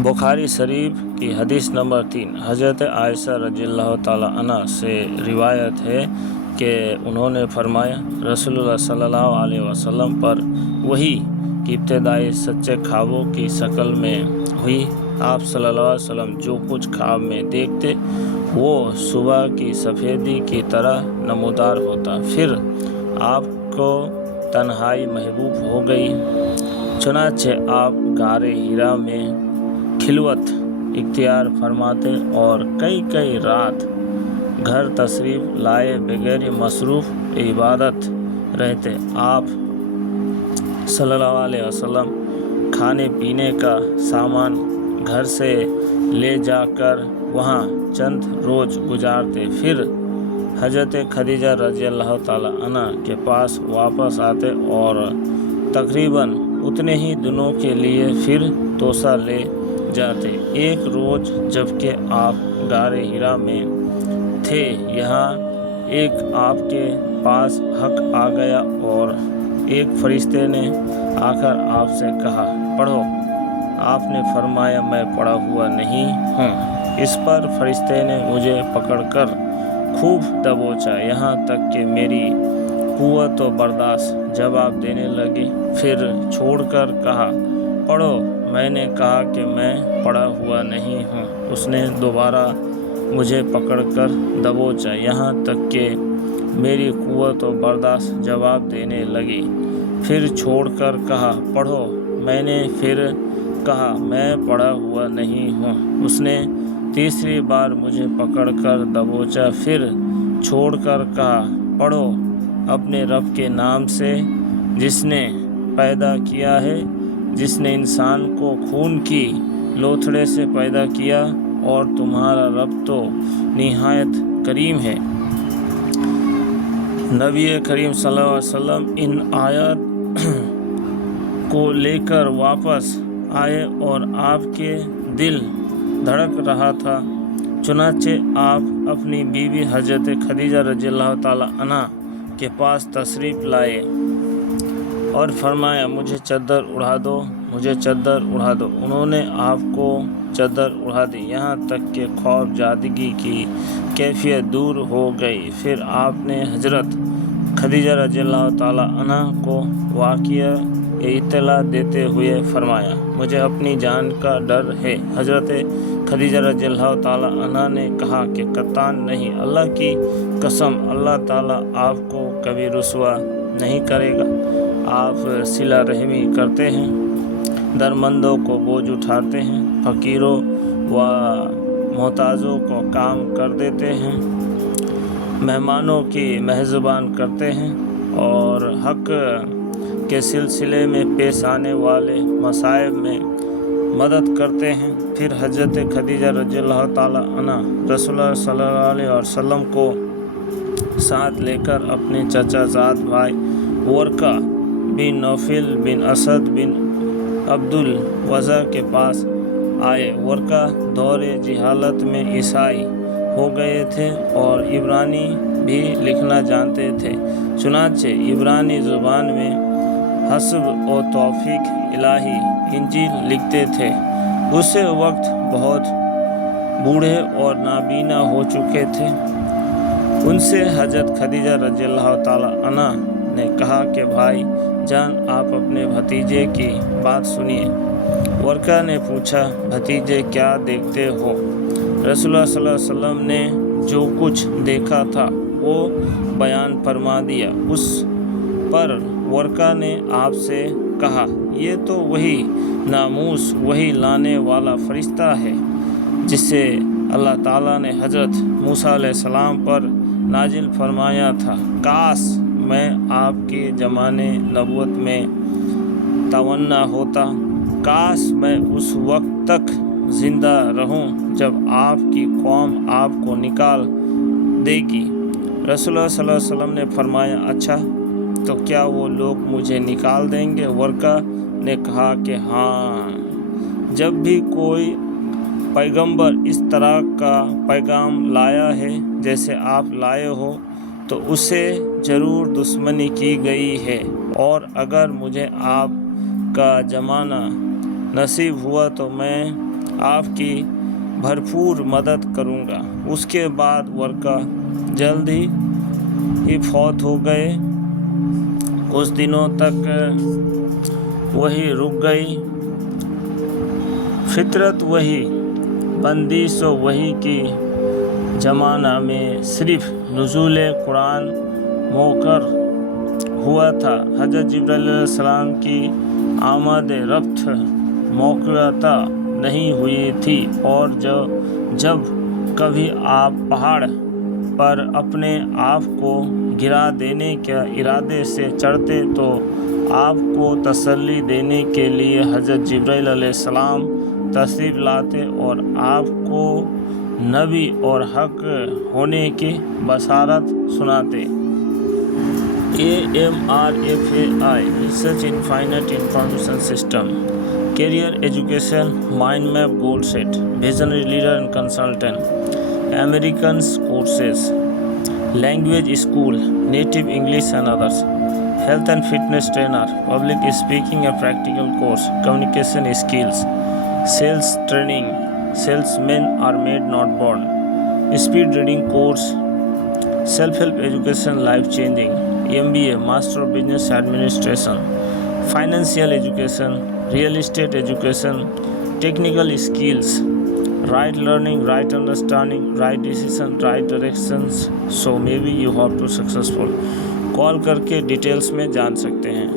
बुखारी शरीफ की हदीस नंबर 3 हज़रत आयशा रज़ियल्लाहु ताला अन्हा से रिवायत है कि उन्होंने फरमाया, रसूलुल्लाह सल्लल्लाहु अलैहि वसल्लम पर वही की इब्तिदाई सच्चे ख्वाबों की शक्ल में हुई। आप सल्लल्लाहु अलैहि वसल्लम जो कुछ ख्वाब में देखते वो सुबह की सफ़ेदी की तरह नमूदार होता। फिर आपको तन्हाई महबूब हो गई, चुनाचे आप गारे हिरा में खिलवत इख्तियार फरमाते और कई कई रात घर तशरीफ़ लाए बगैर मसरूफ़ इबादत रहते। आप सल्लल्लाहु अलैहि वसल्लम खाने पीने का सामान घर से ले जाकर वहाँ चंद रोज़ गुजारते, फिर हज़रत खदीजा रज़ियल्लाहु ताला अन्हा के पास वापस आते और तकरीबन उतने ही दिनों के लिए फिर तोसा ले जाते। एक रोज़ जबकि आप गारे हिरा में थे, यहाँ एक आपके पास हक आ गया और एक फरिश्ते ने आकर आपसे कहा, पढ़ो। आपने फरमाया, मैं पढ़ा हुआ नहीं हूँ। इस पर फरिश्ते ने मुझे पकड़कर खूब दबोचा, यहाँ तक कि मेरी कुव्वत व बर्दाश्त जवाब देने लगी। फिर छोड़कर कहा, पढ़ो। मैंने कहा कि मैं पढ़ा हुआ नहीं हूँ। उसने दोबारा मुझे पकड़कर दबोचा, यहाँ तक कि मेरी कुव्वत व बर्दाश्त जवाब देने लगी। फिर छोड़कर कहा, पढ़ो। मैंने फिर कहा, मैं पढ़ा हुआ नहीं हूँ। उसने तीसरी बार मुझे पकड़कर दबोचा, फिर छोड़कर कहा, पढ़ो। अपने रब के नाम से जिसने पैदा किया है, जिसने इंसान को खून की लोथड़े से पैदा किया, और तुम्हारा रब तो निहायत करीम है। नबी करीम सल्लल्लाहु अलैहि वसल्लम इन आयत को लेकर वापस आए और आपके दिल धड़क रहा था। चुनाचे आप अपनी बीवी हज़रत खदीजा रज़ियल्लाहु ताला अन्हा के पास तशरीफ़ लाए और फरमाया, मुझे चद्दर उड़ा दो, मुझे चद्दर उड़ा दो। उन्होंने आपको चद्दर उड़ा दी, यहाँ तक कि खौफ ज़ादगी की कैफियत दूर हो गई। फिर आपने हज़रत खदीजा रज़ियल्लाहु ताला अन्हा को वाक़िया इत्तला देते हुए फरमाया, मुझे अपनी जान का डर है। हज़रत खदीजा रज़ियल्लाहु ताला अन्हा ने कहा कि कत्तान नहीं, अल्लाह की कसम, अल्लाह ताला आपको कभी रुसवा नहीं करेगा। आप सिला रहमी करते हैं, दरमंदों को बोझ उठाते हैं, फ़कीरों व मोहताजों को काम कर देते हैं, मेहमानों की मेज़बान करते हैं और हक़ के सिलसिले में पेश आने वाले मसाइब में मदद करते हैं। फिर हज़रत खदीजा रज़ियल्लाहु ताला अन्हा रसूलुल्लाह सल्लल्लाहु अलैहि वसल्लम को साथ लेकर अपने चचा ज़ाद भाई वर्का बिन नौफिल बिन असद बिन अब्दुल वज़ा के पास आए। वर्का दौरे जिहालत में ईसाई हो गए थे और इब्रानी भी लिखना जानते थे। चुनाचे इब्रानी ज़ुबान में हस्ब और तौफीक इलाही इंजील लिखते थे। उस वक्त बहुत बूढ़े और नाबीना हो चुके थे। उनसे हज़रत खदीजा रज़ियल्लाहु ताला अन्हा ने कहा कि भाई जान, आप अपने भतीजे की बात सुनिए। वर्का ने पूछा, भतीजे क्या देखते हो? रसूलुल्लाह सल्लल्लाहु अलैहि वसल्लम ने जो कुछ देखा था वो बयान फरमा दिया। उस पर वर्का ने आपसे कहा, ये तो वही नामूस, वही लाने वाला फरिश्ता है जिसे अल्लाह ताला ने हज़रत मूसा अलैहिस्सलाम पर नाजिल फरमाया था। काश मैं आपके ज़माने नबूवत में तवन्ना होता, काश मैं उस वक्त तक ज़िंदा रहूं जब आपकी कौम आपको निकाल देगी। रसूलुल्लाह सल्लल्लाहु अलैहि वसल्लम ने फरमाया, अच्छा तो क्या वो लोग मुझे निकाल देंगे? वर्का ने कहा कि हाँ, जब भी कोई पैगंबर इस तरह का पैगाम लाया है जैसे आप लाए हो, तो उसे ज़रूर दुश्मनी की गई है, और अगर मुझे आपका ज़माना नसीब हुआ तो मैं آپ کی بھرپور مدد کروں گا۔ اس کے بعد ورقہ جلد ہی فوت ہو گئے۔ کچھ دنوں تک وہی رک گئی، فطرت وہی، بندش وہی کی زمانہ میں صرف نزول قرآن مؤخر ہوا تھا۔ حضرت جبرائیل علیہ السلام کی آمد رفت موقعہ نہیں ہوئی تھی، اور جب کبھی آپ پہاڑ پر اپنے آپ کو گرا دینے کے ارادے سے چڑھتے تو آپ کو تسلی دینے کے لیے حضرت جبرائیل علیہ السلام تشریف لاتے اور آپ کو نبی اور حق ہونے کی بشارت سناتے۔ AMRFAI Research in Finite Information System Career Education Mind Map Goal Set Visionary Leader and Consultant Americans Courses Language School Native English and Others Health and Fitness Trainer Public Speaking and Practical Course Communication Skills Sales Training Salesmen are made not born Speed Reading Course Self-Help Education Life Changing MBA Master of Business Administration Financial Education Real Estate Education Technical Skills Right Learning, Right Understanding, Right Decision, Right Directions So maybe you have to successful. کال کر کے details میں جان سکتے ہیں۔